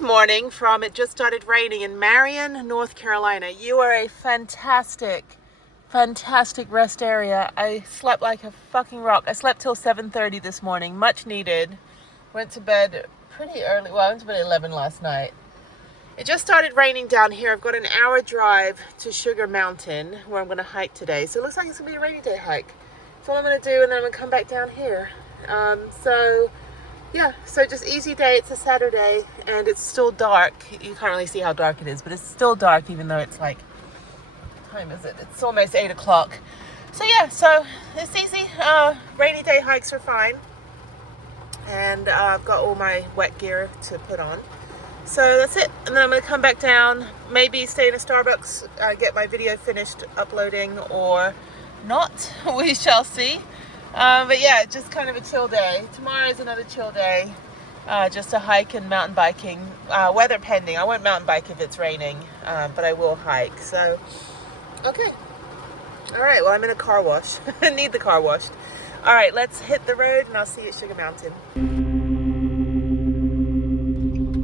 Good morning from It Just Started Raining in Marion, North Carolina. You are a fantastic rest area. I slept like a fucking rock. I slept till 7:30 this morning, much needed. Went to bed pretty early. Well, I went to bed at 11 last night. It just started raining down here. I've got an hour drive to Sugar Mountain where I'm going to hike today. So it looks like it's going to be a rainy day hike. That's all I'm going to do, and then I'm going to come back down here. So just easy day. It's a Saturday and it's still dark. You can't really see how dark it is, but it's still dark even though it's like, what time is it? It's almost 8 o'clock. So it's easy. Rainy day hikes are fine. And I've got all my wet gear to put on. So that's it. And then I'm going to come back down, maybe stay in a Starbucks, get my video finished uploading or not. We shall see. But yeah, just kind of a chill day. Tomorrow is another chill day. Just a hike and mountain biking. Weather pending. I won't mountain bike if it's raining, but I will hike. So, okay. All right, well, I'm in a car wash. I need the car washed. All right, let's hit the road and I'll see you at Sugar Mountain.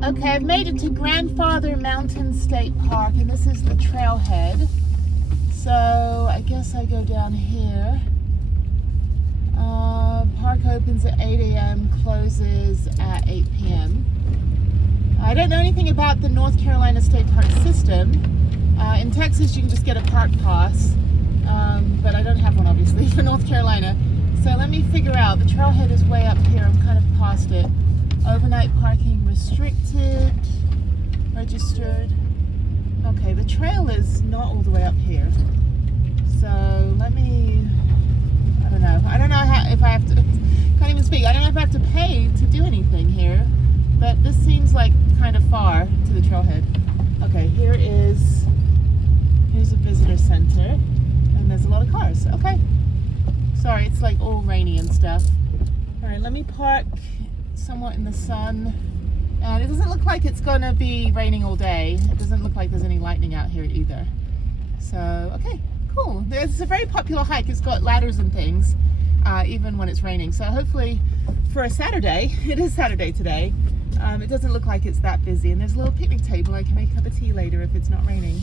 Okay, I've made it to Grandfather Mountain State Park, and this is the trailhead. So I guess I go down here. Park opens at 8 a.m., closes at 8 p.m. I don't know anything about the North Carolina State Park system. In Texas, you can just get a park pass, but I don't have one, obviously, for North Carolina. So let me figure out. The trailhead is way up here. I'm kind of past it. Overnight parking restricted, registered. Okay, the trail is not all the way up here. So let me... I don't know if I have to, can't even speak. I don't know if I have to pay to do anything here, but this seems like kind of far to the trailhead. Okay, here's a visitor center, and there's a lot of cars. Okay, sorry, it's like all rainy and stuff. All right, let me park somewhat in the sun, and it doesn't look like it's gonna be raining all day. It doesn't look like there's any lightning out here either. So, okay. Cool. It's a very popular hike. It's got ladders and things, even when it's raining. So hopefully for a Saturday, it is Saturday today, it doesn't look like it's that busy. And there's a little picnic table. I can make a cup of tea later if it's not raining.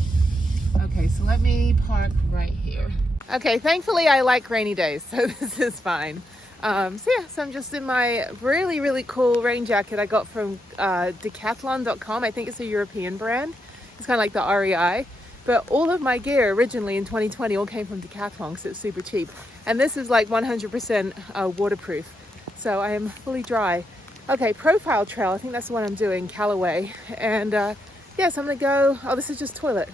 Okay, so let me park right here. Okay, thankfully I like rainy days, so this is fine. So I'm just in my really, really cool rain jacket I got from Decathlon.com. I think it's a European brand. It's kind of like the REI. But all of my gear originally in 2020 all came from Decathlon because it's super cheap. And this is like 100% waterproof. So I am fully dry. Okay, profile trail. I think that's the one I'm doing, Callaway. And so I'm gonna go, oh, this is just toilet.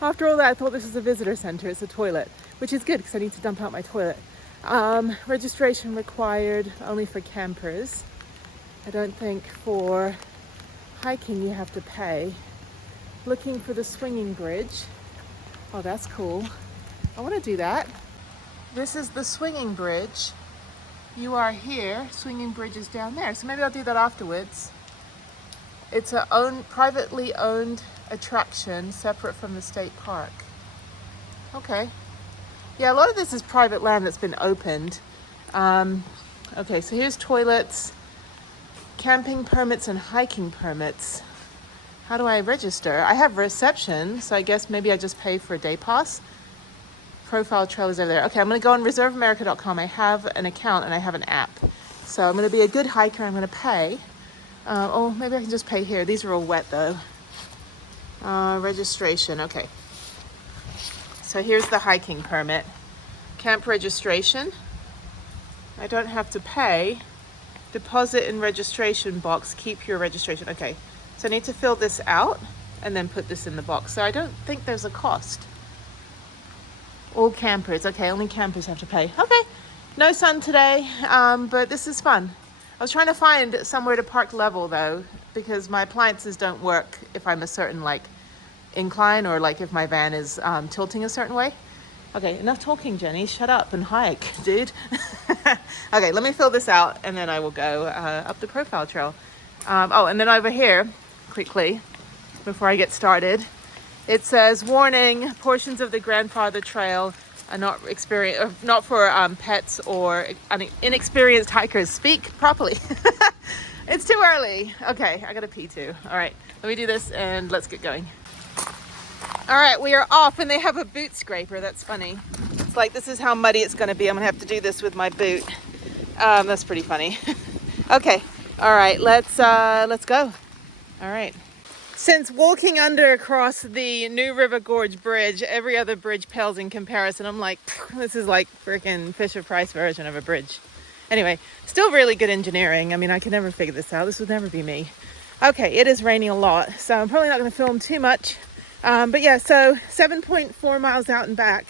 After all that, I thought this was a visitor center. It's a toilet, which is good because I need to dump out my toilet. Registration required only for campers. I don't think for hiking you have to pay. Looking for the swinging bridge. Oh, that's cool. I want to do that. This is the swinging bridge. You are here. Swinging bridge is down there. So maybe I'll do that afterwards. It's a privately owned attraction separate from the state park. Okay. Yeah, a lot of this is private land that's been opened. Okay, so here's toilets, camping permits and hiking permits. How do I register? I have reception, so I guess maybe I just pay for a day pass. Profile trail is over there. Okay, I'm gonna go on reserveamerica.com. I have an account and I have an app. So I'm gonna be a good hiker, I'm gonna pay. Oh, maybe I can just pay here. These are all wet though. Registration, okay. So here's the hiking permit. Camp registration. I don't have to pay. Deposit in registration box, keep your registration. Okay. So I need to fill this out and then put this in the box. So I don't think there's a cost. All campers. Okay, only campers have to pay. Okay, no sun today, but this is fun. I was trying to find somewhere to park level though, because my appliances don't work if I'm a certain like incline or like if my van is tilting a certain way. Okay, enough talking, Jenny. Shut up and hike, dude. Okay, let me fill this out and then I will go up the profile trail. Oh, and then over here, quickly, before I get started, it says, warning, portions of the Grandfather Trail are not for pets or inexperienced hikers. Speak properly. It's too early. Okay, I gotta pee too. All right, let me do this and let's get going. All right, we are off and they have a boot scraper. That's funny. It's like, this is how muddy it's gonna be. I'm gonna have to do this with my boot. That's pretty funny. Okay, all right, let's go. All right. Since walking under across the New River Gorge Bridge, every other bridge pales in comparison. I'm like, this is like freaking Fisher-Price version of a bridge. Anyway, still really good engineering. I mean, I could never figure this out. This would never be me. Okay, it is raining a lot, so I'm probably not going to film too much. But yeah, so 7.4 miles out and back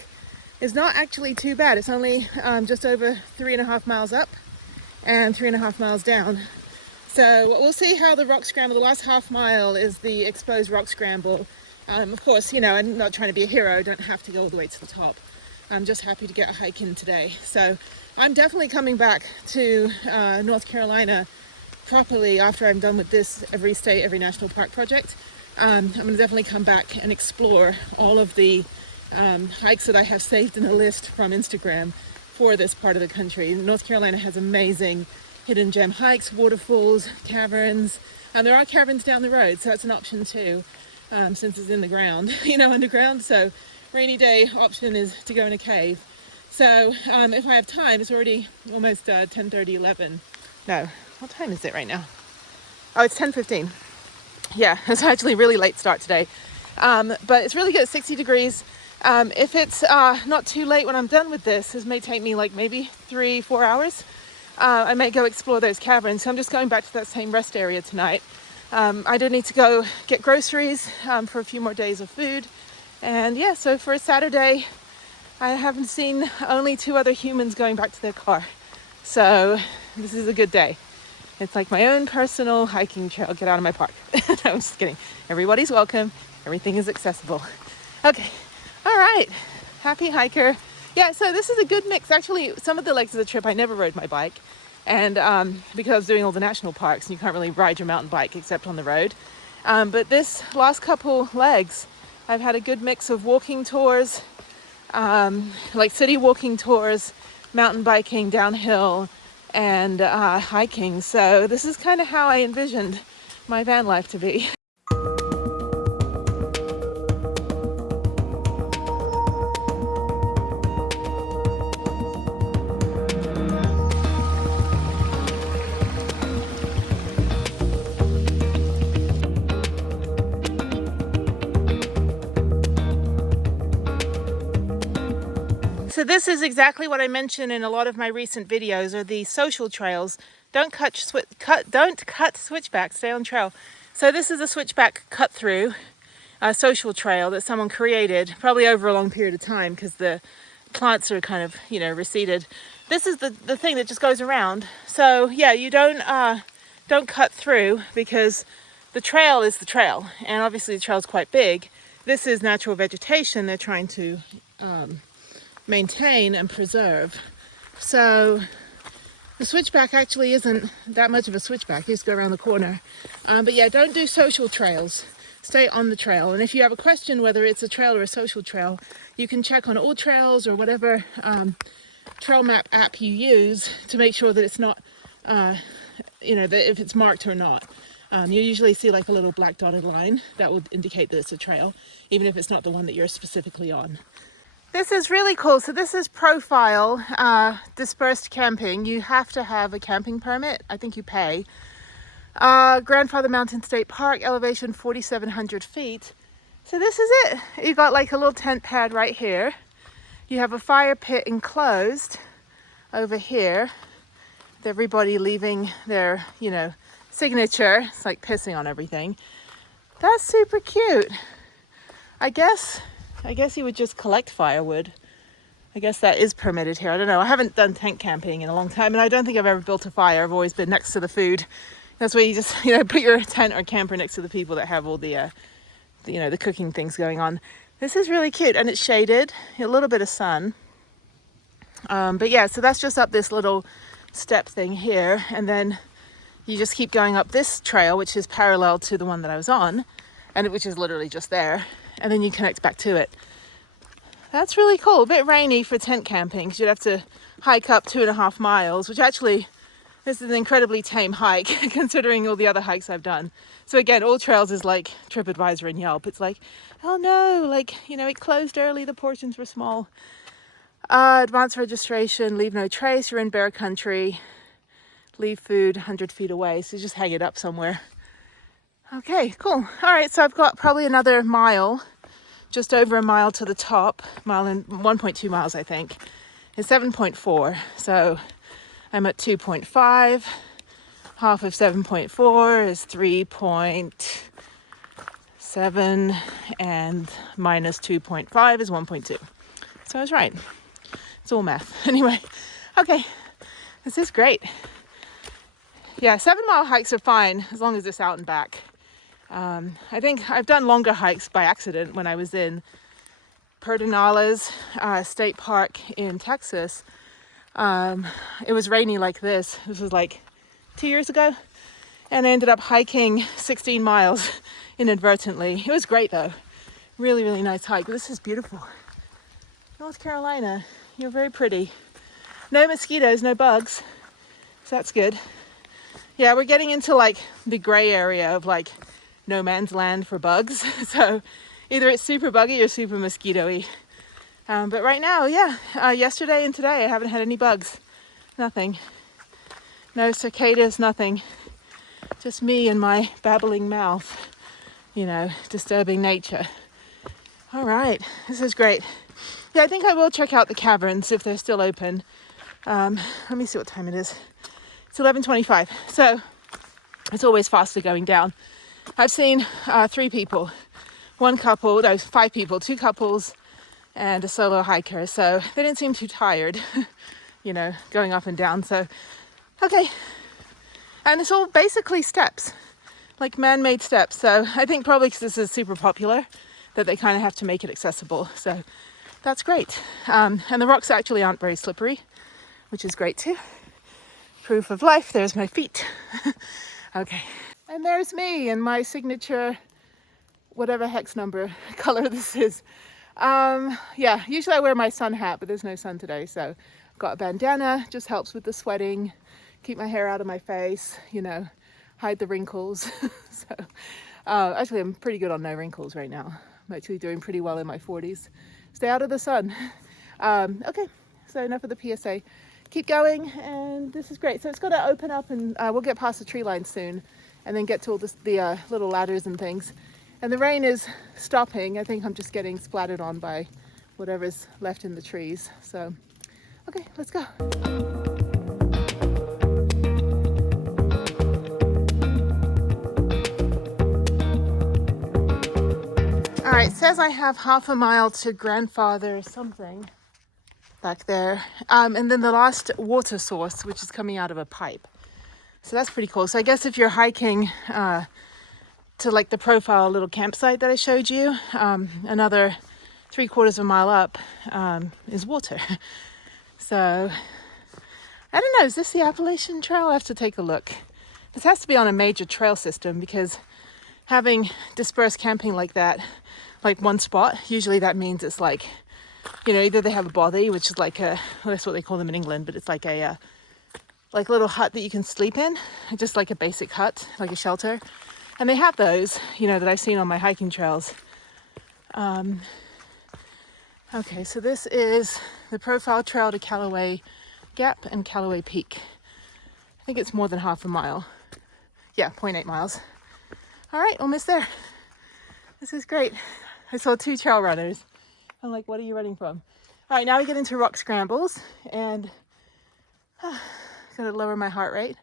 is not actually too bad. It's only just over 3.5 miles up and 3.5 miles down. So we'll see how the rock scramble, the last half mile is the exposed rock scramble. Of course, you know, I'm not trying to be a hero. I don't have to go all the way to the top. I'm just happy to get a hike in today. So I'm definitely coming back to North Carolina properly after I'm done with this Every State, Every National Park project. I'm going to definitely come back and explore all of the hikes that I have saved in a list from Instagram for this part of the country. North Carolina has amazing hidden gem hikes, waterfalls, caverns, and there are caverns down the road, so that's an option too, since it's in the ground, you know, underground. So rainy day option is to go in a cave. So if I have time, it's already almost 10:30, 11. No, what time is it right now? Oh, it's 10:15. Yeah, it's actually a really late start today. But it's really good, 60 degrees. If it's not too late when I'm done with this may take me like maybe 3-4 hours. I may go explore those caverns. So I'm just going back to that same rest area tonight. I do need to go get groceries for a few more days of food. And yeah, so for a Saturday, I haven't seen only 2 other humans going back to their car. So this is a good day. It's like my own personal hiking trail. Get out of my park. No, I'm just kidding. Everybody's welcome. Everything is accessible. Okay. All right. Happy hiker. Yeah, so this is a good mix. Actually, some of the legs of the trip, I never rode my bike. And because I was doing all the national parks, and you can't really ride your mountain bike except on the road. But this last couple legs, I've had a good mix of walking tours, like city walking tours, mountain biking, downhill, and hiking. So this is kind of how I envisioned my van life to be. So this is exactly what I mentioned in a lot of my recent videos, are the social trails. Don't cut switchback, stay on trail. So this is a switchback cut through, a social trail that someone created, probably over a long period of time because the plants are kind of, you know, receded. This is the thing that just goes around. So yeah, you don't cut through because the trail is the trail, and obviously the trail is quite big. This is natural vegetation they're trying to maintain and preserve. So the switchback actually isn't that much of a switchback. You just go around the corner. But yeah, don't do social trails. Stay on the trail. And if you have a question whether it's a trail or a social trail, you can check on All Trails or whatever trail map app you use to make sure that it's not, you know, that if it's marked or not. You usually see like a little black dotted line that will indicate that it's a trail, even if it's not the one that you're specifically on. This is really cool. So this is profile dispersed camping. You have to have a camping permit. I think you pay. Grandfather Mountain State Park, elevation 4,700 feet. So this is it. You got like a little tent pad right here. You have a fire pit enclosed over here with everybody leaving their, you know, signature. It's like pissing on everything. That's super cute. I guess you would just collect firewood. I guess that is permitted here. I don't know. I haven't done tent camping in a long time, and I don't think I've ever built a fire. I've always been next to the food. That's where you just, you know, put your tent or camper next to the people that have all the you know, the cooking things going on. This is really cute, and it's shaded, a little bit of sun. But yeah, so that's just up this little step thing here, and then you just keep going up this trail, which is parallel to the one that I was on, and which is literally just there. And then you connect back to it. That's really cool. A bit rainy for tent camping because you'd have to hike up 2.5 miles, which actually This is an incredibly tame hike considering all the other hikes I've done. So again, All Trails is like TripAdvisor and Yelp. It's like, oh no, like, you know, it closed early, the portions were small. Advanced registration, leave no trace, you're in bear country, leave food 100 feet away, so just hang it up somewhere. Okay, cool. All right, so I've got probably another mile, just over a mile to the top, mile and 1.2 miles, I think. It's 7.4, so I'm at 2.5. Half of 7.4 is 3.7, and minus 2.5 is 1.2. So I was right. It's all math. Anyway, okay, this is great. Yeah, 7-mile hikes are fine as long as it's out and back. I think I've done longer hikes by accident when I was in Pedernales State Park in Texas. It was rainy like this. This was like 2 years ago. And I ended up hiking 16 miles inadvertently. It was great though. Really, really nice hike. But this is beautiful. North Carolina, you're very pretty. No mosquitoes, no bugs. So that's good. Yeah, we're getting into like the gray area of like no man's land for bugs. So either it's super buggy or super mosquito-y. But right now, yeah, yesterday and today I haven't had any bugs. Nothing. No cicadas, nothing. Just me and my babbling mouth, you know, disturbing nature. All right, this is great. Yeah, I think I will check out the caverns if they're still open. Let me see what time it is. It's 11:25, so it's always faster going down. I've seen 3 people, 5 people, 2 couples, and a solo hiker. So they didn't seem too tired, you know, going up and down. So, okay. And it's all basically steps, like man-made steps. So I think probably because this is super popular that they kind of have to make it accessible. So that's great. And the rocks actually aren't very slippery, which is great too. Proof of life. There's my feet. Okay. And there's me in my signature, whatever hex number color this is. Yeah, usually I wear my sun hat, but there's no sun today. So I've got a bandana, just helps with the sweating, keep my hair out of my face, you know, hide the wrinkles. So actually I'm pretty good on no wrinkles right now. I'm actually doing pretty well in my 40s. Stay out of the sun. Okay, so enough of the PSA. Keep going, and this is great. So it's got to open up, and we'll get past the tree line soon, and then get to all the little ladders and things. And the rain is stopping. I think I'm just getting splattered on by whatever's left in the trees. So, okay, let's go. All right, it says I have half a mile to grandfather something back there, and then the last water source, which is coming out of a pipe. So that's pretty cool. So I guess if you're hiking to like the profile little campsite that I showed you, another 3/4 of a mile up is water. So I don't know, is this the Appalachian Trail? I have to take a look. This has to be on a major trail system, because having dispersed camping like that, like one spot, usually that means it's like, you know, either they have a bothy, which is like well, that's what they call them in England, but it's like a little hut that you can sleep in, just like a basic hut, like a shelter. And they have those, you know, that I've seen on my hiking trails. Okay, so this is the profile trail to Callaway Gap and Callaway Peak. I think it's more than half a mile. Yeah, 0.8 miles. All right, almost there. This is great. I saw 2 trail runners. I'm like, what are you running from? All right, now we get into rock scrambles, and gotta lower my heart rate.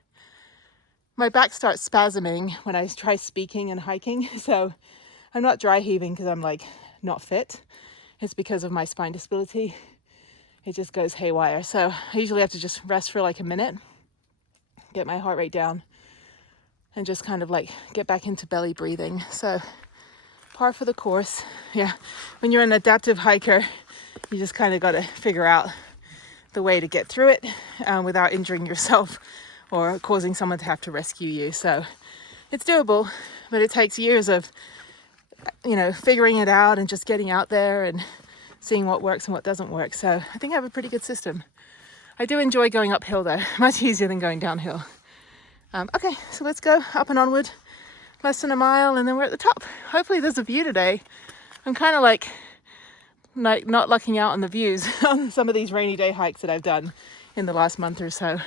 My back starts spasming when I try speaking and hiking, so I'm not dry heaving because I'm like not fit. It's because of my spine disability. It just goes haywire. So I usually have to just rest for like a minute, get my heart rate down, and just kind of like get back into belly breathing. So par for the course. Yeah, when you're an adaptive hiker, you just kind of got to figure out the way to get through it without injuring yourself or causing someone to have to rescue you. So it's doable, but it takes years of, you know, figuring it out and just getting out there and seeing what works and what doesn't work. So I think I have a pretty good system. I do enjoy going uphill though, much easier than going downhill. Okay, so let's go up and onward. Less than a mile and then we're at the top. Hopefully there's a view today. I'm kind of like not lucking out on the views on some of these rainy day hikes that I've done in the last month or so.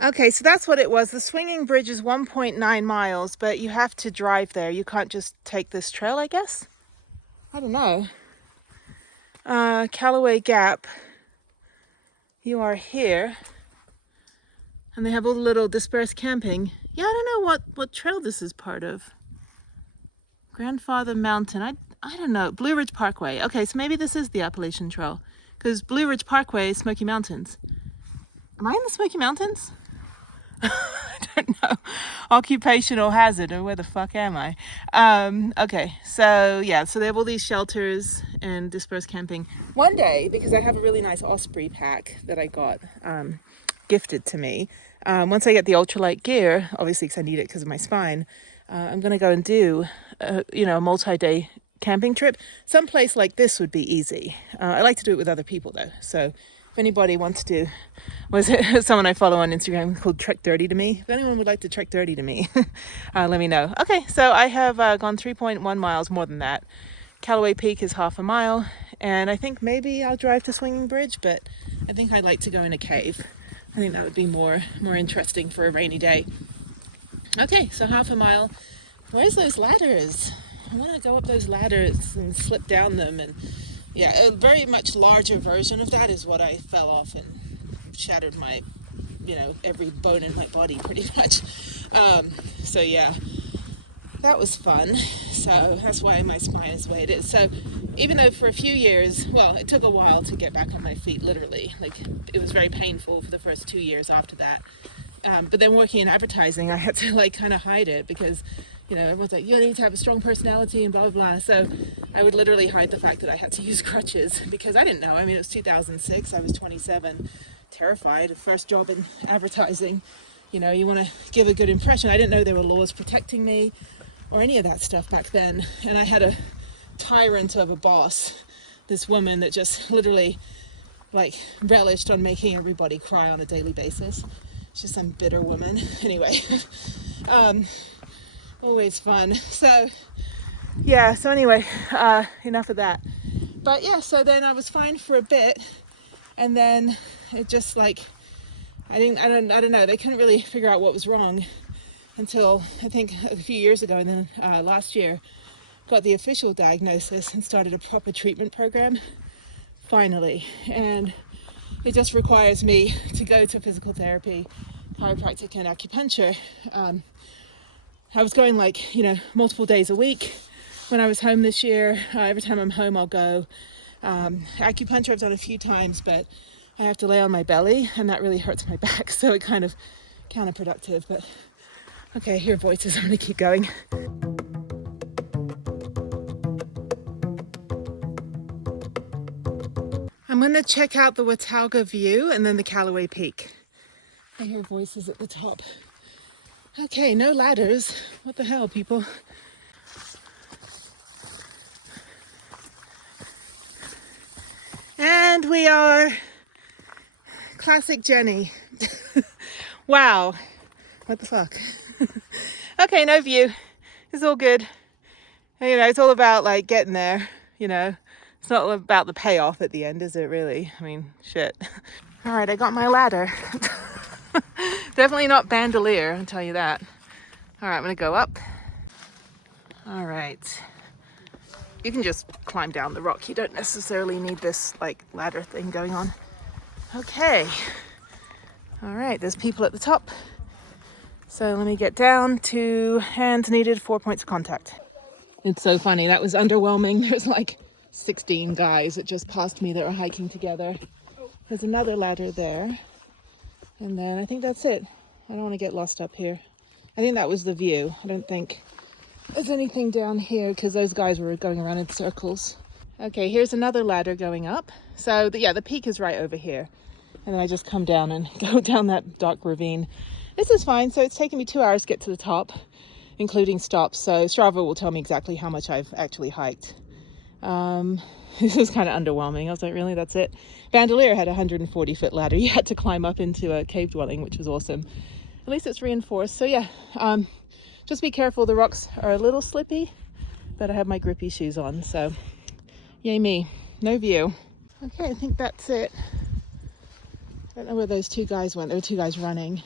Okay, so that's what it was. The swinging bridge is 1.9 miles, but you have to drive there. You can't just take this trail, I guess. I don't know. Callaway Gap. You are here. And they have all the little dispersed camping. Yeah, I don't know what trail this is part of. Grandfather Mountain. I don't know. Blue Ridge Parkway. Okay, so maybe this is the Appalachian Trail. Because Blue Ridge Parkway is Smoky Mountains. Am I in the Smoky Mountains? I don't know. Occupational hazard, or where the fuck am I? Okay, so yeah, so they have all these shelters and dispersed camping. One day, because I have a really nice Osprey pack that I got gifted to me, once I get the ultralight gear, obviously because I need it because of my spine, I'm going to go and do, a multi-day camping trip. Someplace like this would be easy. I like to do it with other people though, so if anybody wants to, was it someone I follow on Instagram called Trek Dirty to Me? If anyone would like to Trek Dirty to me, let me know. Okay, so I have gone 3.1 miles, more than that. Callaway Peak is half a mile, and I think maybe I'll drive to Swinging Bridge, but I think I'd like to go in a cave. I think that would be more interesting for a rainy day. Okay, so half a mile. Where's those ladders? I want to go up those ladders and slip down them, and yeah, a very much larger version of that is what I fell off and shattered my, every bone in my body pretty much. So yeah, that was fun. So that's why my spine is the way it is. So even though for a few years, well, it took a while to get back on my feet, literally. Like, it was very painful for the first 2 years after that. But then working in advertising, I had to kind of hide it because, everyone's like, you need to have a strong personality and blah, blah, blah. So I would literally hide the fact that I had to use crutches because I didn't know. I mean, it was 2006. I was 27, terrified. First job in advertising. You want to give a good impression. I didn't know there were laws protecting me or any of that stuff back then. And I had a tyrant of a boss, this woman that just literally relished on making everybody cry on a daily basis. She's some bitter woman. Anyway, always fun. So yeah, so anyway, enough of that. But yeah, so then I was fine for a bit, and then it just I don't know, they couldn't really figure out what was wrong until I think a few years ago, and then last year got the official diagnosis and started a proper treatment program finally. And it just requires me to go to physical therapy, chiropractic and acupuncture. I was going multiple days a week when I was home this year. Every time I'm home, I'll go. Acupuncture I've done a few times, but I have to lay on my belly and that really hurts my back. So it kind of counterproductive, but okay, I hear voices. I'm gonna keep going. I'm gonna check out the Watauga view and then the Callaway Peak. I hear voices at the top. Okay, no ladders. What the hell, people? And we are classic Jenny. Wow. What the fuck? Okay, no view. It's all good. It's all about getting there, It's not about the payoff at the end, is it really? I mean, shit. All right, I got my ladder. Definitely not bandolier, I'll tell you that. All right, I'm gonna go up. All right. You can just climb down the rock. You don't necessarily need this ladder thing going on. Okay. All right, there's people at the top. So let me get down to hands needed, 4 points of contact. It's so funny, that was underwhelming. There's 16 guys that just passed me that were hiking together. There's another ladder there. And then I think that's it. I don't want to get lost up here. I think that was the view. I don't think there's anything down here because those guys were going around in circles. Okay, here's another ladder going up. So the peak is right over here. And then I just come down and go down that dark ravine. This is fine. So it's taken me 2 hours to get to the top, including stops. So Strava will tell me exactly how much I've actually hiked. This was kind of underwhelming. I was like, really, that's it? Vanlife had a 140-foot ladder you had to climb up into a cave dwelling, which was awesome. At least it's reinforced. So yeah, just be careful. The rocks are a little slippy, but I have my grippy shoes on, so yay me. No view. Okay, I think that's it. I don't know where those two guys went. There were two guys running.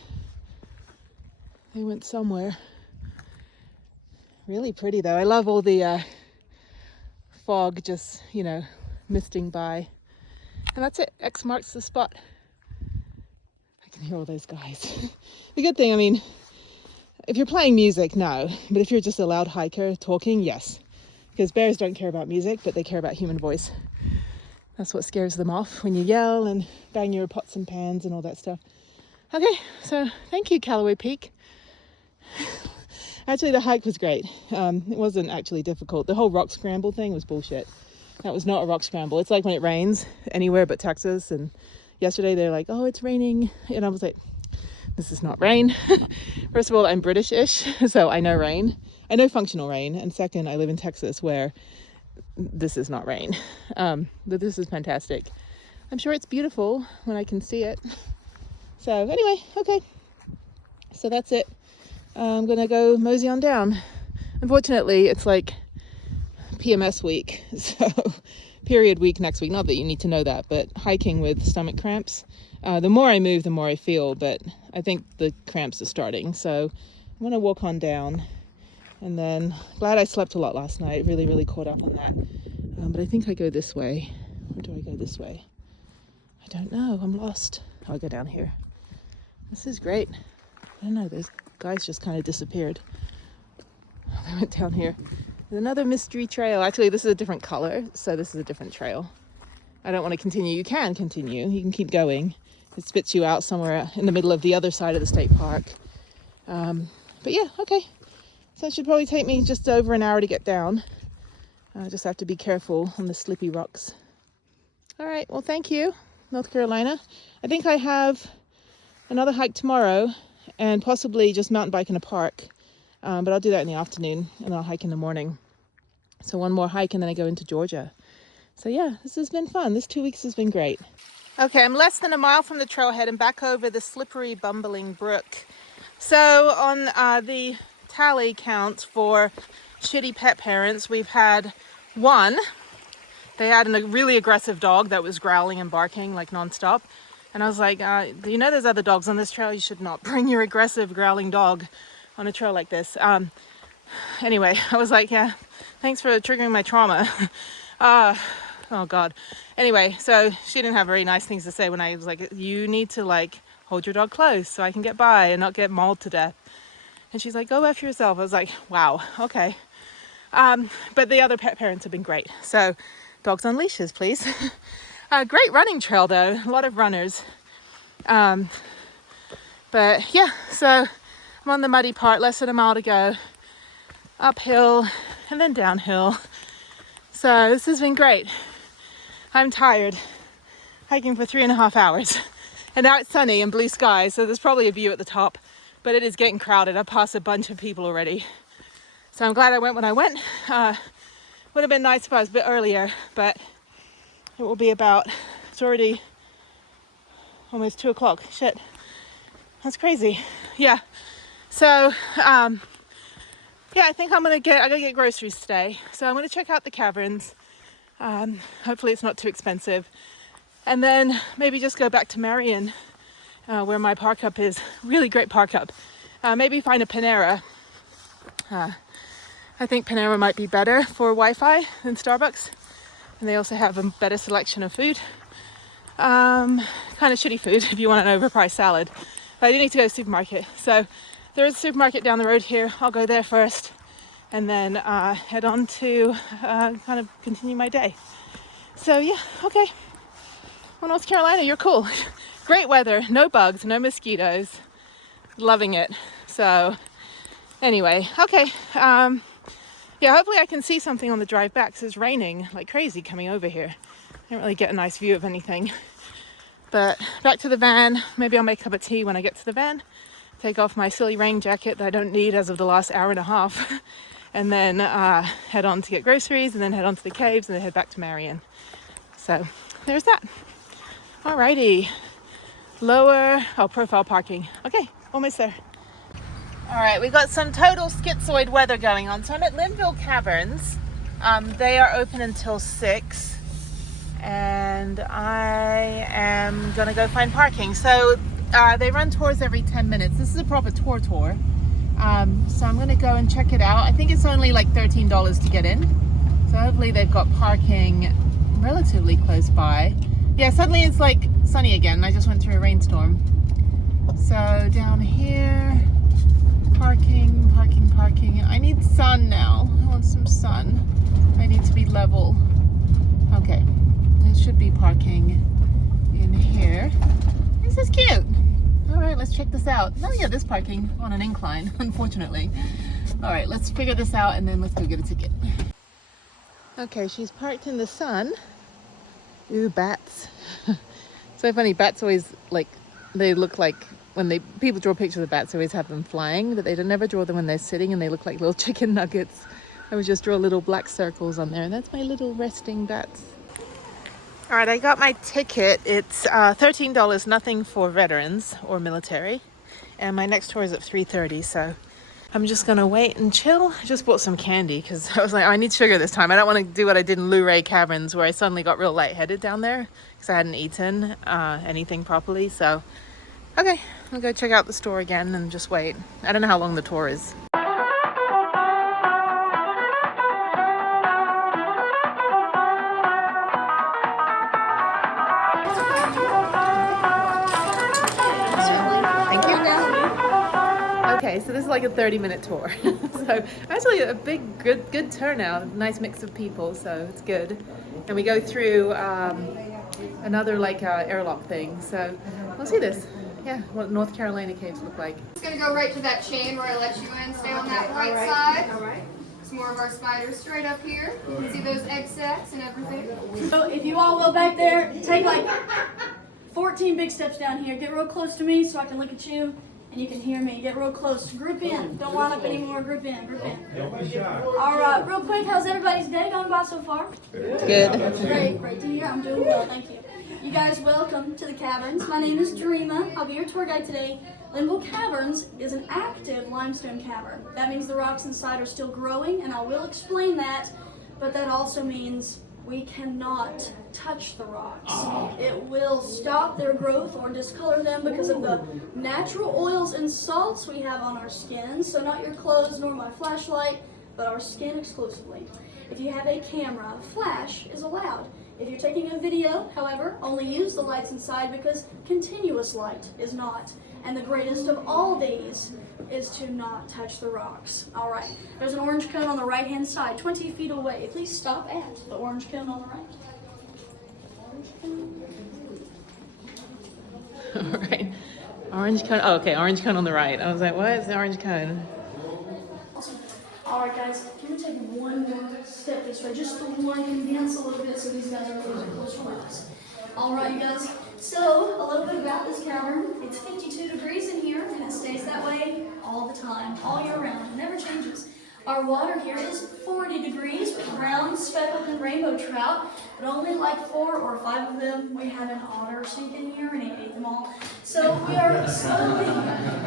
They went somewhere. Really pretty though. I love all the fog just, you know, misting by. And that's it. X marks the spot. I can hear all those guys. The good thing, I mean, if you're playing music, no. But if you're just a loud hiker talking, yes. Because bears don't care about music, but they care about human voice. That's what scares them off when you yell and bang your pots and pans and all that stuff. Okay, so thank you, Callaway Peak. Actually, the hike was great. It wasn't actually difficult. The whole rock scramble thing was bullshit. That was not a rock scramble. It's like when it rains anywhere but Texas. And yesterday they're like, oh, it's raining. And I was like, this is not rain. First of all, I'm British-ish, so I know rain. I know functional rain. And second, I live in Texas where this is not rain. But this is fantastic. I'm sure it's beautiful when I can see it. So anyway, okay. So that's it. I'm gonna go mosey on down. Unfortunately, it's like PMS week, so period week next week. Not that you need to know that, but hiking with stomach cramps. The more I move, the more I feel, but I think the cramps are starting. So I'm gonna walk on down, and then glad I slept a lot last night. Really, really caught up on that. But I think I go this way. Or do I go this way? I don't know. I'm lost. I'll go down here. This is great. I don't know. Those guys just kind of disappeared. They went down here. There's another mystery trail. Actually, this is a different color, so this is a different trail. I don't want to continue. You can continue. You can keep going. It spits you out somewhere in the middle of the other side of the state park. But yeah, okay. So it should probably take me just over an hour to get down. I just have to be careful on the slippy rocks. All right, well, thank you, North Carolina. I think I have another hike tomorrow and possibly just mountain bike in a park. But I'll do that in the afternoon and I'll hike in the morning. So one more hike and then I go into Georgia. So yeah, this has been fun. This 2 weeks has been great. Okay, I'm less than a mile from the trailhead and back over the slippery, bumbling brook. So on the tally count for shitty pet parents, we've had one. They had a really aggressive dog that was growling and barking like nonstop. And I was like, you know there's other dogs on this trail. You should not bring your aggressive growling dog on a trail like this. Anyway, I was like, yeah, thanks for triggering my trauma. Oh God. Anyway, so she didn't have very nice things to say when I was like, you need to like hold your dog close so I can get by and not get mauled to death. And she's like, go F yourself. I was like, wow, okay. But the other pet parents have been great. So dogs on leashes, please. Great running trail though, a lot of runners. But yeah, so I'm on the muddy part, less than a mile to go. Uphill and then downhill. So this has been great. I'm tired, hiking for 3.5 hours. And now it's sunny and blue skies, so there's probably a view at the top, but it is getting crowded. I've passed a bunch of people already. So I'm glad I went when I went. Would have been nice if I was a bit earlier, but it will be about, it's already almost 2 o'clock. Shit, that's crazy. Yeah, so yeah, I think I gotta get groceries today. So I'm gonna check out the caverns. Hopefully it's not too expensive. And then maybe just go back to Marion, where my park up is. Really great park up. Maybe find a Panera. I think Panera might be better for Wi-Fi than Starbucks. And they also have a better selection of food. Kind of shitty food if you want an overpriced salad. But I do need to go to the supermarket. So there is a supermarket down the road here. I'll go there first and then head on to kind of continue my day. So yeah, okay. Well, North Carolina, you're cool. Great weather, no bugs, no mosquitoes. Loving it. So anyway, okay. Yeah, hopefully I can see something on the drive back because it's raining like crazy coming over here. I don't really get a nice view of anything. But back to the van. Maybe I'll make a cup of tea when I get to the van. Take off my silly rain jacket that I don't need as of the last hour and a half. and then head on to get groceries, and then head on to the caves, and then head back to Marion. So there's that. Alrighty, profile parking. Okay, almost there. All right, we got some total schizoid weather going on. So I'm at LINVILLE Caverns. They are open until 6, and I am gonna go find parking. So they run tours every 10 minutes. This is a proper tour. So I'm gonna go and check it out. I think it's only like $13 to get in. So hopefully they've got parking relatively close by. Yeah, suddenly it's like sunny again. I just went through a rainstorm. So down here, parking. I need sun now. I want some sun. I need to be level. Okay, there should be parking in here. This is cute. All right, let's check this out. Oh yeah, there's parking on an incline, unfortunately. All right, let's figure this out and then let's go get a ticket. Okay, she's parked in the sun. Ooh, bats. So funny, bats always they look like, when people draw pictures of bats, they always have them flying, but they don't never draw them when they're sitting, and they look like little chicken nuggets. I would just draw little black circles on there, and that's my little resting bats. All right, I got my ticket. It's $13, nothing for veterans or military, and my next tour is at 3:30, so I'm just gonna wait and chill. I just bought some candy because I was like, I need sugar this time. I don't want to do what I did in Luray Caverns, where I suddenly got real lightheaded down there because I hadn't eaten anything properly. So okay, I'll go check out the store again and just wait. I don't know how long the tour is. Thank you. Okay, so this is like a 30-minute tour. So actually a good turnout, nice mix of people, so it's good. And we go through another airlock thing, so we'll see this. Yeah, what North Carolina caves look like. Just gonna go right to that chain where I let you in. Stay on that right side. All right. Some more of our spiders straight up here. You can see those egg sacs and everything. So if you all will back there, take like 14 big steps down here. Get real close to me so I can look at you and you can hear me. Get real close. Group in. Don't line up anymore. Group in. All right, real quick, how's everybody's day going by so far? Good. Great to hear. I'm doing well, thank you. You guys, welcome to the Caverns. My name is Dreama. I'll be your tour guide today. LINVILLE Caverns is an active limestone cavern. That means the rocks inside are still growing, and I will explain that, but that also means we cannot touch the rocks. It will stop their growth or discolor them because of the natural oils and salts we have on our skin, so not your clothes nor my flashlight, but our skin exclusively. If you have a camera, flash is allowed. If you're taking a video, however, only use the lights inside because continuous light is not. And the greatest of all these is to not touch the rocks. All right, there's an orange cone on the right-hand side, 20 feet away. Please stop at the orange cone on the right. All right, orange cone. Oh, okay, orange cone on the right. I was like, what is the orange cone? Awesome. All right, guys, can we take one more step this way? Just the one, condense a little bit so these guys are a little bit closer with us. All right, you guys. So, a little bit about this cavern. It's 52 degrees in here, and it stays that way all the time, all year round. It never changes. Our water here is 40 degrees with brown, speckled, and rainbow trout, but only like 4 or 5 of them. We had an otter sink in here, and he ate them all. So we are slowly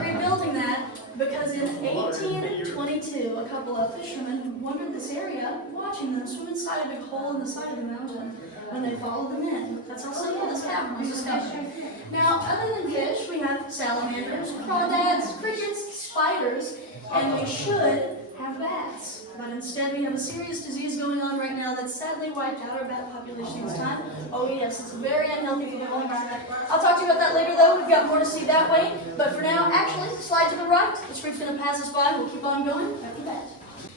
rebuilding that because in 1822, a couple of fishermen wandered this area, watching them swim inside a big hole in the side of the mountain. When they followed them in, that's how simple this cavern was discovered. Now, other than fish, we have salamanders, crawdads, crickets, spiders, and we should have bats. But instead, we have a serious disease going on right now that's sadly wiped out our bat population this time. Oh yes, it's very unhealthy for the whole environment. I'll talk to you about that later, though. We've got more to see that way. But for now, actually, slide to the right. This group's going to pass us by. We'll keep on going after that.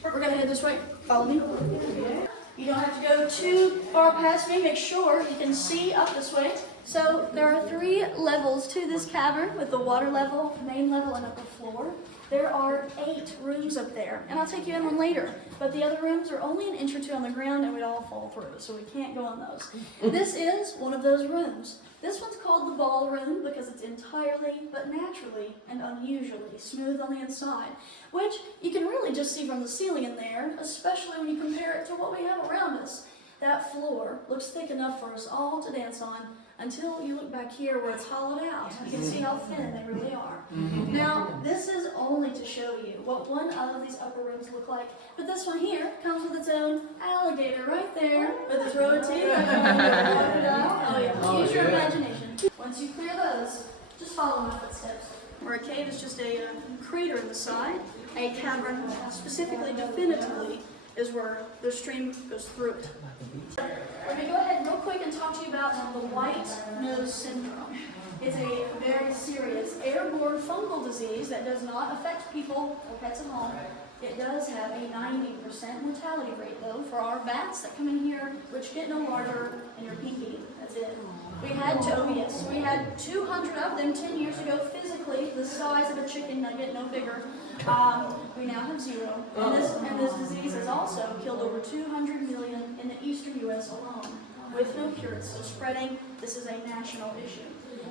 We're going to head this way. Follow me. You don't have to go too far past me. Make sure you can see up this way. So there are 3 levels to this cavern with the water level, main level, and upper floor. There are 8 rooms up there, and I'll take you in one later. But the other rooms are only an inch or 2 on the ground, and we'd all fall through, so we can't go in those. This is one of those rooms. This one's called the ballroom because it's entirely, but naturally and unusually smooth on the inside, which you can really can just see from the ceiling in there, especially when you compare it to what we have around us. That floor looks thick enough for us all to dance on until you look back here where it's hollowed out. You can see how thin they really are. Now, this is only to show you what one of these upper rooms look like, but this one here comes with its own alligator right there with its row of teeth. Oh yeah, use your imagination. Once you clear those, just follow my footsteps. Where a cave is just a crater in the side, a cavern specifically, definitively, is where the stream goes through it. Let me go ahead real quick and talk to you about the white nose syndrome. It's a very serious airborne fungal disease that does not affect people or pets at home. It does have a 90% mortality rate though for our bats that come in here, which get no larger than your pinky. That's it. We had 200 of them 10 years ago, physically the size of a chicken nugget, no bigger. We now have 0. And this disease has also killed over 200 million in the eastern U.S. alone, with no cure. It's still spreading. This is a national issue.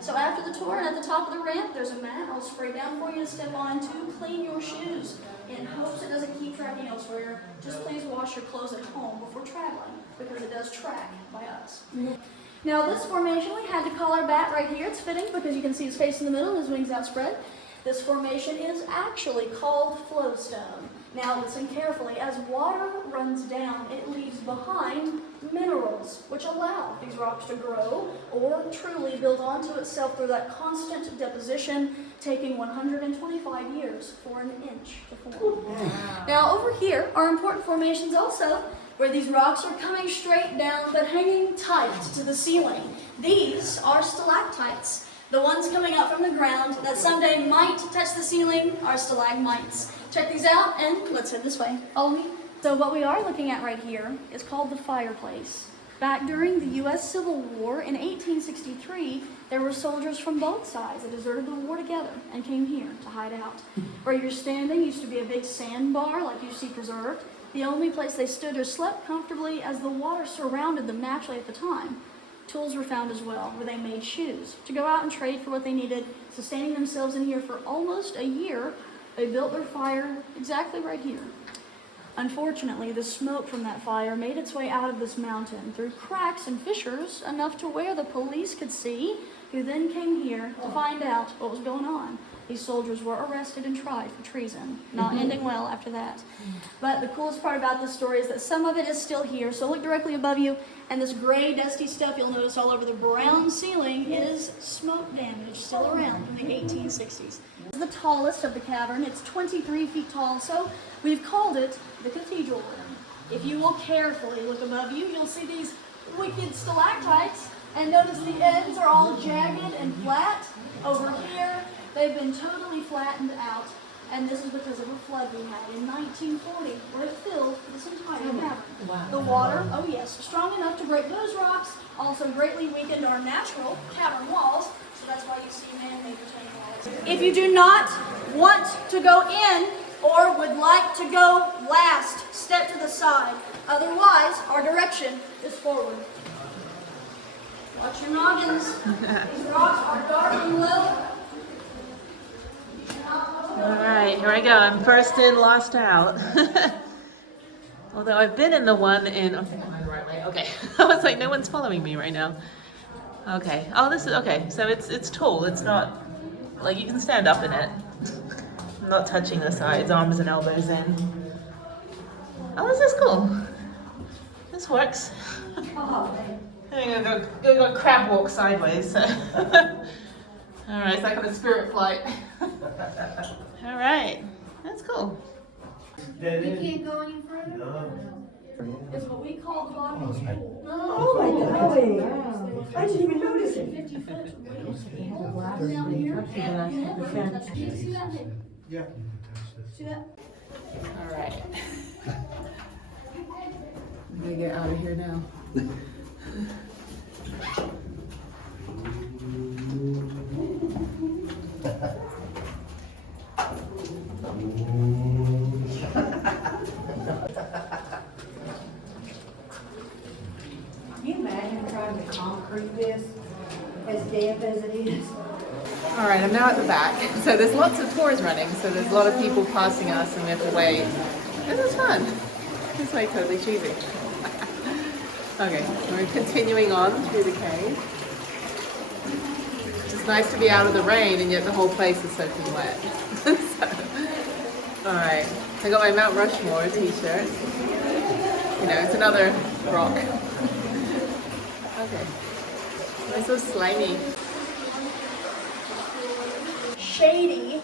So after the tour, at the top of the ramp, there's a mat I'll spray down for you to step on to clean your shoes. In hopes it doesn't keep tracking elsewhere, just please wash your clothes at home before traveling, because it does track by us. Now this formation, we had to call our bat right here. It's fitting because you can see his face in the middle and his wings outspread. This formation is actually called flowstone. Now listen carefully. As water runs down, it leaves behind minerals, which allow these rocks to grow or truly build onto itself through that constant deposition, taking 125 years for an inch to form. Now over here are important formations also, where these rocks are coming straight down but hanging tight to the ceiling. These are stalactites. The ones coming up from the ground that someday might touch the ceiling are stalagmites. Check these out and let's head this way. Follow me. So what we are looking at right here is called the fireplace. Back during the U.S. Civil War in 1863, there were soldiers from both sides that deserted the war together and came here to hide out. Where you're standing used to be a big sandbar like you see preserved. The only place they stood or slept comfortably as the water surrounded them naturally at the time. Tools were found as well, where they made shoes to go out and trade for what they needed, sustaining themselves in here for almost a year. They built their fire exactly right here. Unfortunately, the smoke from that fire made its way out of this mountain through cracks and fissures enough to where the police could see, who then came here to find out what was going on. These soldiers were arrested and tried for treason, not ending well after that. But the coolest part about this story is that some of it is still here. So look directly above you, and this gray, dusty stuff you'll notice all over the brown ceiling is smoke damage still around from the 1860s. It's the tallest of the cavern. It's 23 feet tall, so we've called it the Cathedral Room. If you will carefully look above you, you'll see these wicked stalactites, and notice the ends are all jagged and flat. Over here, they've been totally flattened out, and this is because of a flood we had in 1940, where it filled this entire cavern. Wow. The water, oh yes, strong enough to break those rocks, also greatly weakened our natural cavern walls, so that's why you see man-made retaining walls. If you do not want to go in, or would like to go last, step to the side. Otherwise, our direction is forward. Watch your noggins. These rocks are dark and low. All right, here I go. I'm first in, lost out. Although I've been in the one in, I think I'm going the right way. Okay. I was like, no one's following me right now. Okay. Oh, this is, okay. So it's tall. It's not, like you can stand up in it. I'm not touching the sides, arms and elbows in. Oh, this is cool. This works. I'm gonna go crab walk sideways. So. All right, it's like on a spirit flight. All right, that's cool. You can't go any further? No. It's what we call the bottomless pool. Oh my God! I didn't even notice it. 50 foot down here. Can you see that? Yeah. See that? All right. I'm gonna get out of here now. Can you imagine trying to concrete this as damp as it is? All right, I'm now out the back. So there's lots of tours running. So there's a lot of people passing us and we have to wait. This is fun. It's like totally cheesy. Okay, we're continuing on through the cave. It's nice to be out of the rain and yet the whole place is soaking wet. All right, I got my Mount Rushmore t-shirt. You know, it's another rock. Okay, it's so slimy. Shady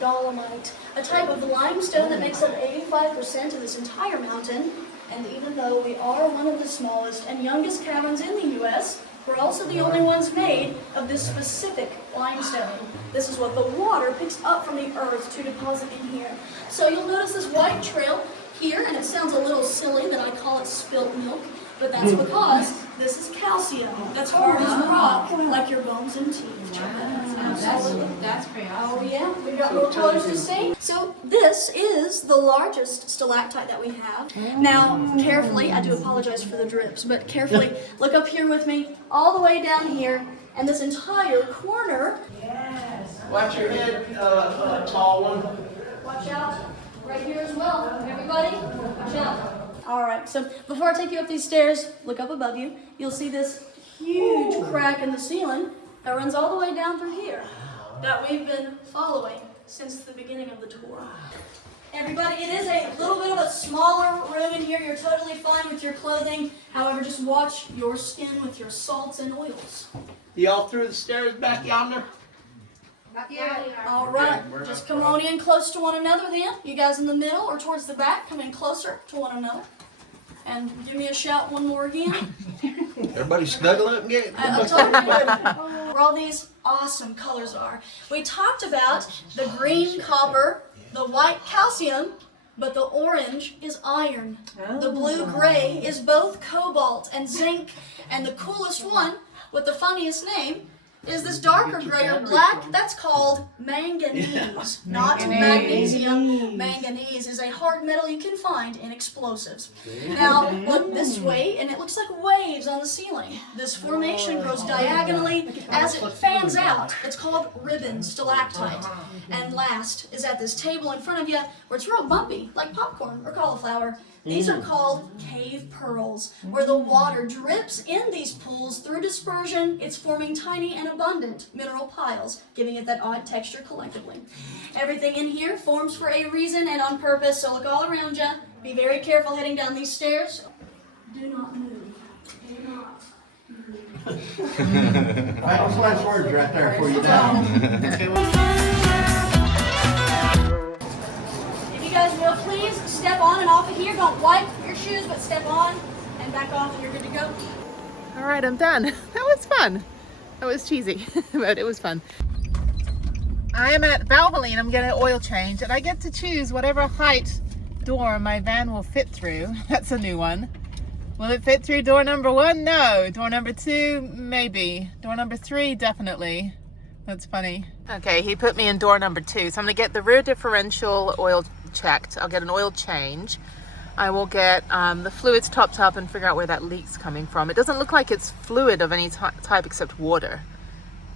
dolomite, a type of limestone that makes up 85% of this entire mountain. And even though we are one of the smallest and youngest caverns in the U.S., we're also the only ones made of this specific limestone. This is what the water picks up from the earth to deposit in here. So you'll notice this white trail here, and it sounds a little silly that I call it spilt milk, but that's because this is calcium. That's hard as rock, like your bones and teeth. That's pretty awesome. Oh yeah, we've got more colors to see. So this is the largest stalactite that we have. Now, carefully, I do apologize for the drips, but carefully look up here with me, all the way down here, and this entire corner. Yes. Watch your head, tall one. Watch out, right here as well. Everybody, watch out. All right, so before I take you up these stairs, look up above you. You'll see this huge crack in the ceiling that runs all the way down through here that we've been following since the beginning of the tour. Everybody, it is a little bit of a smaller room in here. You're totally fine with your clothing. However, just watch your skin with your salts and oils. Y'all through the stairs back yonder? Not yet. All right, just come on in close to one another then. You guys in the middle or towards the back, come in closer to one another. And give me a shout one more again. Everybody snuggle up and get I told you where all these awesome colors are. We talked about the green copper, the white calcium, but the orange is iron. The blue-gray is both cobalt and zinc, and the coolest one, with the funniest name, is this darker gray or black. That's called manganese, not magnesium. Manganese is a hard metal you can find in explosives. Now, look this way, and it looks like waves on the ceiling. This formation grows diagonally as it fans out. It's called ribbon stalactite. And last is at this table in front of you, where it's real bumpy, like popcorn or cauliflower. These are called cave pearls, where the water drips in these pools through dispersion. It's forming tiny and abundant mineral piles, giving it that odd texture collectively. Everything in here forms for a reason and on purpose, so look all around you. Be very careful heading down these stairs. Do not move. Do not move. Those last words right there for you down. If you guys will, please step on and off of here. Don't wipe your shoes, but step on and back off and you're good to go. All right, I'm done. That was fun. That was cheesy, but it was fun. I am at Valvoline. I'm getting an oil change, and I get to choose whatever height door my van will fit through. That's a new one. Will it fit through door number 1? No. Door number 2? Maybe. Door number 3? Definitely. That's funny. Okay, he put me in door number 2, so I'm gonna get the rear differential oil checked. I'll get an oil change. I will get the fluids topped up and figure out where that leak's coming from. It doesn't look like it's fluid of any type except water.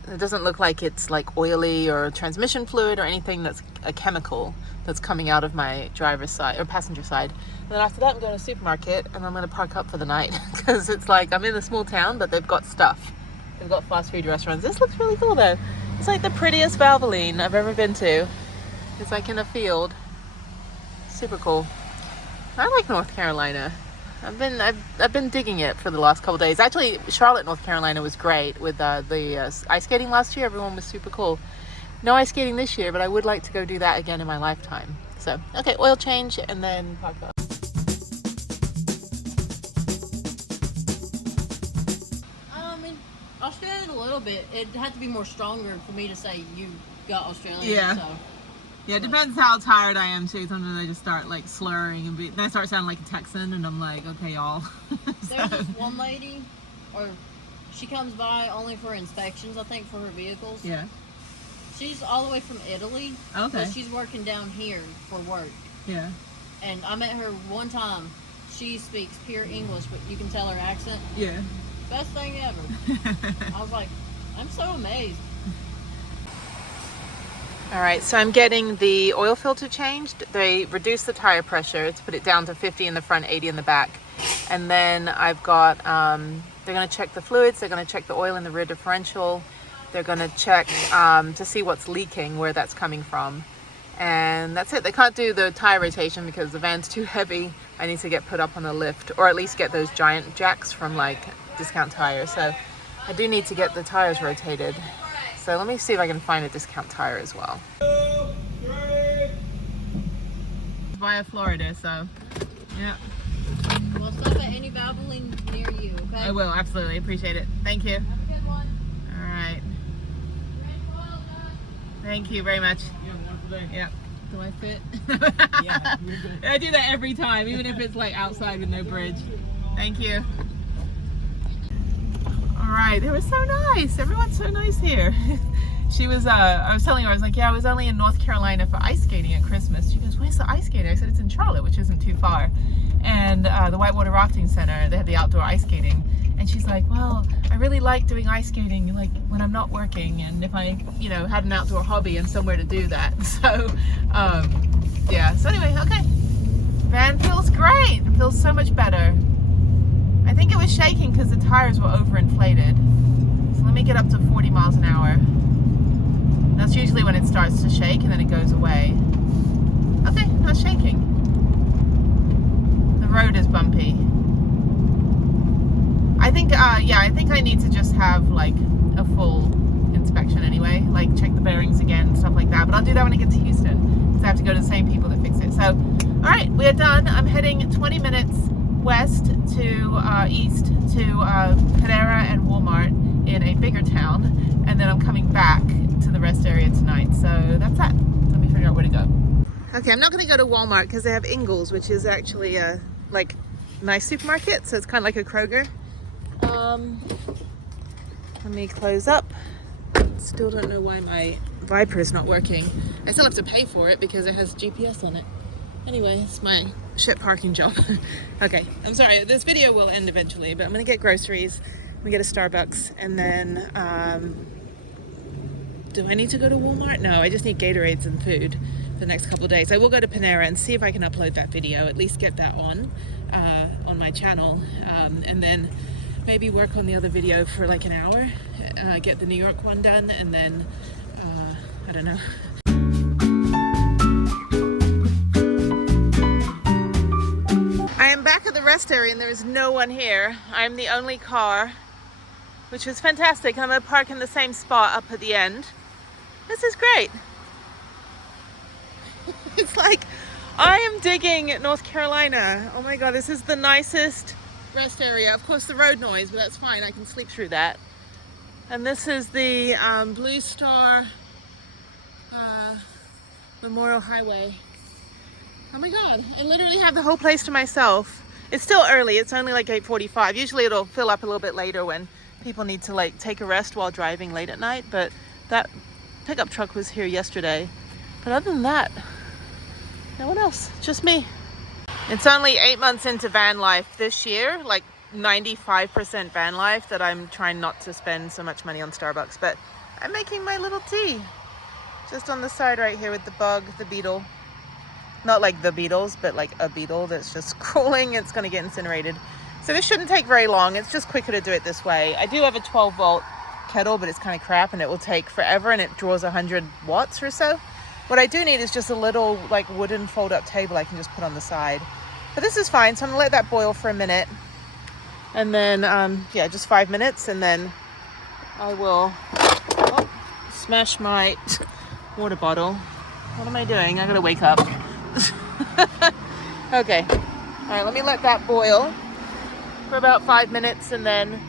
It doesn't look like it's like oily or transmission fluid or anything that's a chemical that's coming out of my driver's side or passenger side. And then after that, I'm going to a supermarket and I'm going to park up for the night because it's like I'm in a small town, but they've got stuff. They've got fast food restaurants. This looks really cool though. It's like the prettiest Valvoline I've ever been to. It's like in a field. Super cool. I like North Carolina. I've been digging it for the last couple days. Actually, Charlotte, North Carolina was great with the ice skating last year. Everyone was super cool. No ice skating this year, but I would like to go do that again in my lifetime. So, okay, oil change and then park up. In Australia a little bit. It had to be more stronger for me to say you got Australian. Yeah. So. Yeah, it depends how tired I am too. Sometimes I just start like slurring and then I start sounding like a Texan and I'm like, okay, y'all. There's this one lady, or she comes by only for inspections, I think, for her vehicles. Yeah. She's all the way from Italy. Okay. But she's working down here for work. Yeah. And I met her one time. She speaks pure English, but you can tell her accent. Yeah. Best thing ever. I was like, I'm so amazed. All right, so I'm getting the oil filter changed. They reduced the tire pressure to put it down to 50 in the front, 80 in the back. And then I've got, they're gonna check the fluids, they're gonna check the oil in the rear differential. They're gonna check to see what's leaking, where that's coming from. And that's it. They can't do the tire rotation because the van's too heavy. I need to get put up on the lift, or at least get those giant jacks from like Discount Tire. So I do need to get the tires rotated. So let me see if I can find a Discount Tire as well. 2, 3. Via Florida, so yeah. We'll stop at any Valvoline near you, okay? I will, absolutely. Appreciate it. Thank you. Have a good one. All right. Thank you very much. Yeah. Do I fit? Yeah. I do that every time, even if it's like outside with no bridge. Thank you. All right, they were so nice. Everyone's so nice here. She was, I was telling her, I was like, yeah, I was only in North Carolina for ice skating at Christmas. She goes, where's the ice skating? I said, it's in Charlotte, which isn't too far. And the Whitewater Rafting Center, they had the outdoor ice skating. And she's like, well, I really like doing ice skating, like when I'm not working, and if I, you know, had an outdoor hobby and somewhere to do that. So, yeah. So anyway, okay. Van feels great. It feels so much better. I think it was shaking because the tires were overinflated. So let me get up to 40 miles an hour. That's usually when it starts to shake and then it goes away. Okay, not shaking. The road is bumpy. I think, yeah, I think I need to just have like a full inspection anyway, like check the bearings again, stuff like that. But I'll do that when I get to Houston because I have to go to the same people that fix it. So, all right, we are done. I'm heading 20 minutes west to east to Panera and Walmart in a bigger town, and then I'm coming back to the rest area tonight. So that's that. Let me figure out where to go. Okay, I'm not going to go to Walmart because they have Ingles, which is actually a like nice supermarket, so it's kind of like a Kroger. Let me close up. Still don't know why my Viper is not working. I still have to pay for it because it has GPS on it. Anyway, it's my shit parking job. Okay, I'm sorry, this video will end eventually, but I'm gonna get groceries, I'm gonna get a Starbucks, and then, do I need to go to Walmart? No, I just need Gatorades and food for the next couple of days. I will go to Panera and see if I can upload that video, at least get that on my channel, and then maybe work on the other video for like an hour, get the New York one done, and then, I don't know. I am back at the rest area and there is no one here. I'm the only car, which is fantastic. I'm gonna park in the same spot up at the end. This is great. It's like, I am digging North Carolina. Oh my God, this is the nicest rest area. Of course the road noise, but that's fine. I can sleep through that. And this is the Blue Star Memorial Highway. Oh my God, I literally have the whole place to myself. It's still early, it's only like 8:45. Usually it'll fill up a little bit later when people need to like take a rest while driving late at night, but that pickup truck was here yesterday. But other than that, no one else, just me. It's only 8 months into van life this year, like 95% van life, that I'm trying not to spend so much money on Starbucks, but I'm making my little tea. Just on the side right here with the bug, the beetle. Not like the Beatles, but like a beetle that's just crawling. It's gonna get incinerated. So this shouldn't take very long. It's just quicker to do it this way. I do have a 12-volt kettle, but it's kind of crap and it will take forever and it draws 100 watts or so. What I do need is just a little like wooden fold-up table I can just put on the side. But this is fine, so I'm gonna let that boil for a minute. And then, yeah, just 5 minutes, and then I will smash my water bottle. What am I doing? I gotta wake up. Okay, all right, let me let that boil for about 5 minutes and then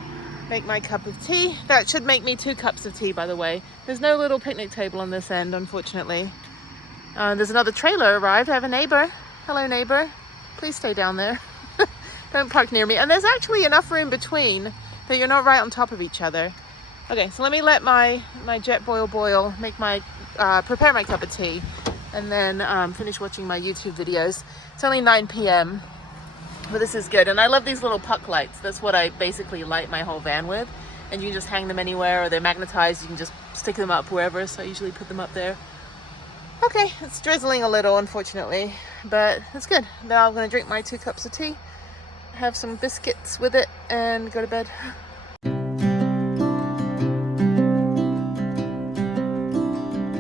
make my cup of tea. That should make me 2 cups of tea, by the way. There's no little picnic table on this end, unfortunately. There's another trailer arrived. I have a neighbor. Hello, neighbor. Please stay down there. Don't park near me. And there's actually enough room between that you're not right on top of each other. Okay, so let me let my jet boil, make my, prepare my cup of tea, and then finish watching my YouTube videos. It's only 9 p.m., but this is good. And I love these little puck lights. That's what I basically light my whole van with. And you can just hang them anywhere, or they're magnetized. You can just stick them up wherever, so I usually put them up there. Okay, it's drizzling a little, unfortunately, but it's good. Now I'm gonna drink my 2 cups of tea, have some biscuits with it, and go to bed.